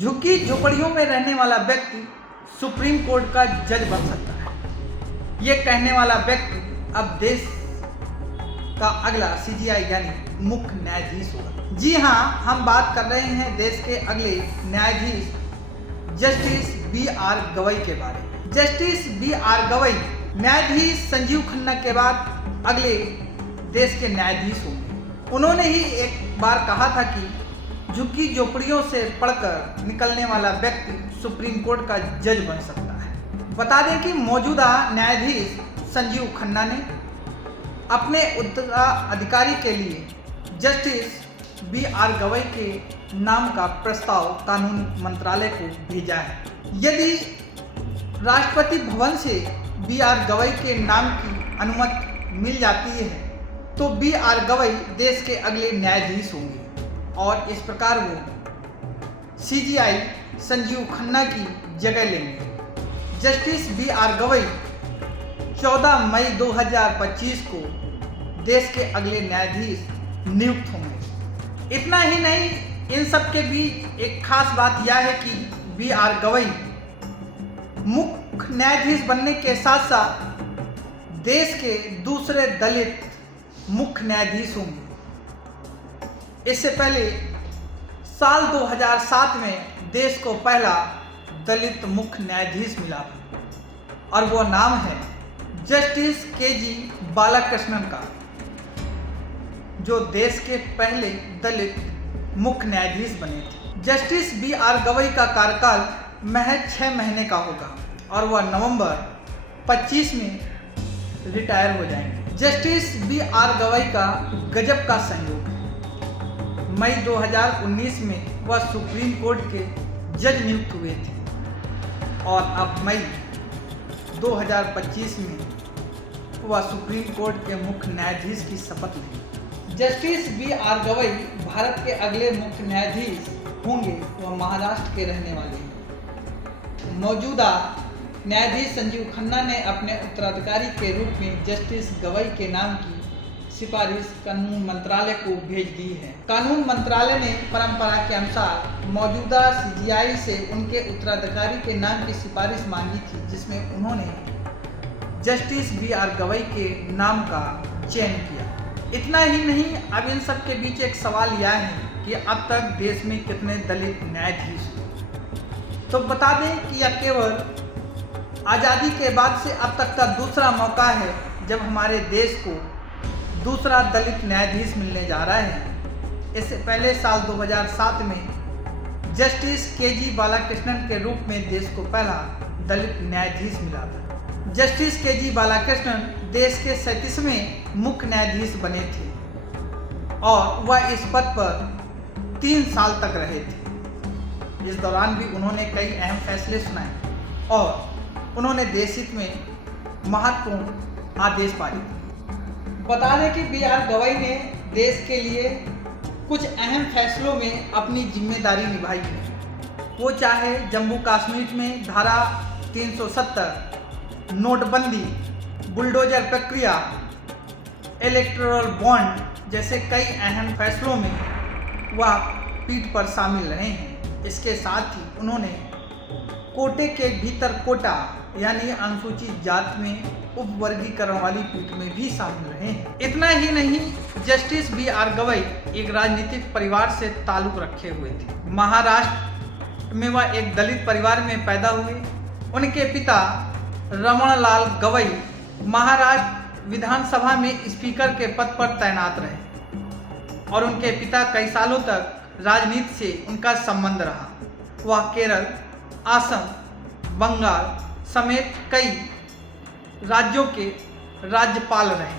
झुग्गी झोपड़ियों में रहने वाला व्यक्ति सुप्रीम कोर्ट का जज बन सकता है। ये कहने वाला व्यक्ति अब देश का अगला सीजीआई यानी मुख्य न्यायाधीश होगा। जी हाँ, हम बात कर रहे हैं देश के अगले न्यायाधीश जस्टिस बी.आर. गवई के बारे में। Justice B R. गवई न्यायाधीश संजीव खन्ना के बाद अगले देश के न्यायाधीश होंगे। उन्होंने ही एक बार कहा था कि झुग्गी झोपड़ियों से पढ़कर निकलने वाला व्यक्ति सुप्रीम कोर्ट का जज बन सकता है। बता दें कि मौजूदा न्यायाधीश संजीव खन्ना ने अपने उत्तराधिकारी के लिए जस्टिस बी.आर. गवई के नाम का प्रस्ताव कानून मंत्रालय को भेजा है। यदि राष्ट्रपति भवन से बी.आर. गवई के नाम की अनुमति मिल जाती है तो बी.आर. गवई देश के अगले न्यायाधीश होंगे और इस प्रकार वो सीजीआई संजीव खन्ना की जगह लेंगे। Justice B R. गवई 14 मई 2025 को देश के अगले न्यायाधीश नियुक्त होंगे। इतना ही नहीं, इन सब के बीच एक खास बात यह है कि बी.आर. गवई मुख्य न्यायाधीश बनने के साथ साथ देश के दूसरे दलित मुख्य न्यायाधीश होंगे। इससे पहले साल 2007 में देश को पहला दलित मुख्य न्यायाधीश मिला था और वो नाम है जस्टिस के.जी. बालाकृष्णन का, जो देश के पहले दलित मुख्य न्यायाधीश बने थे। Justice B R. गवई का कार्यकाल महज 6 महीने का होगा और वह नवंबर 25 में रिटायर हो जाएंगे। Justice B R. गवई का गजब का संयोग है। मई 2019 में वह सुप्रीम कोर्ट के जज नियुक्त हुए थे और अब मई 2025 में वह सुप्रीम कोर्ट के मुख्य न्यायाधीश की शपथ लेंगे। Justice B R. गवई भारत के अगले मुख्य न्यायाधीश होंगे। वह महाराष्ट्र के रहने वाले हैं। मौजूदा न्यायाधीश संजीव खन्ना ने अपने उत्तराधिकारी के रूप में जस्टिस गवई के नाम की सिफारिश कानून मंत्रालय को भेज दी है। कानून मंत्रालय ने परंपरा के अनुसार मौजूदा सीजीआई से उनके उत्तराधिकारी के नाम की सिफारिश मांगी थी, जिसमें उन्होंने जस्टिस बी.आर. गवई के नाम का चयन किया। इतना ही नहीं, अब इन सब के बीच एक सवाल यह है कि अब तक देश में कितने दलित न्यायाधीश हैं। तो बता दें कि यह केवल आज़ादी के बाद से अब तक का दूसरा मौका है जब हमारे देश को दूसरा दलित न्यायाधीश मिलने जा रहा है। इससे पहले साल 2007 में जस्टिस के.जी. बालाकृष्णन के रूप में देश को पहला दलित न्यायाधीश मिला था। Justice KG. बालाकृष्णन देश के 37वें मुख्य न्यायाधीश बने थे और वह इस पद पर 3 साल तक रहे थे। इस दौरान भी उन्होंने कई अहम फैसले सुनाए और उन्होंने देश हित में महत्वपूर्ण आदेश पारित किए। बता दें कि बी.आर. गवई ने देश के लिए कुछ अहम फैसलों में अपनी जिम्मेदारी निभाई है। वो चाहे जम्मू कश्मीर में धारा 370, नोटबंदी, बुलडोजर प्रक्रिया, इलेक्टोरल बॉन्ड जैसे कई अहम फैसलों में वह पीठ पर शामिल रहे हैं। इसके साथ ही उन्होंने कोटे के भीतर कोटा यानी अनुसूचित जाति में उपवर्गीकरण वाली पीठ में भी शामिल रहे हैं। इतना ही नहीं, जस्टिस बी.आर. गवई एक राजनीतिक परिवार से ताल्लुक रखे हुए थे। महाराष्ट्र में वह एक दलित परिवार में पैदा हुए। उनके पिता रमणलाल गवई महाराष्ट्र विधानसभा में स्पीकर के पद पर तैनात रहे और उनके पिता कई सालों तक राजनीति से उनका संबंध रहा। वह केरल, असम, बंगाल समेत कई राज्यों के राज्यपाल रहे।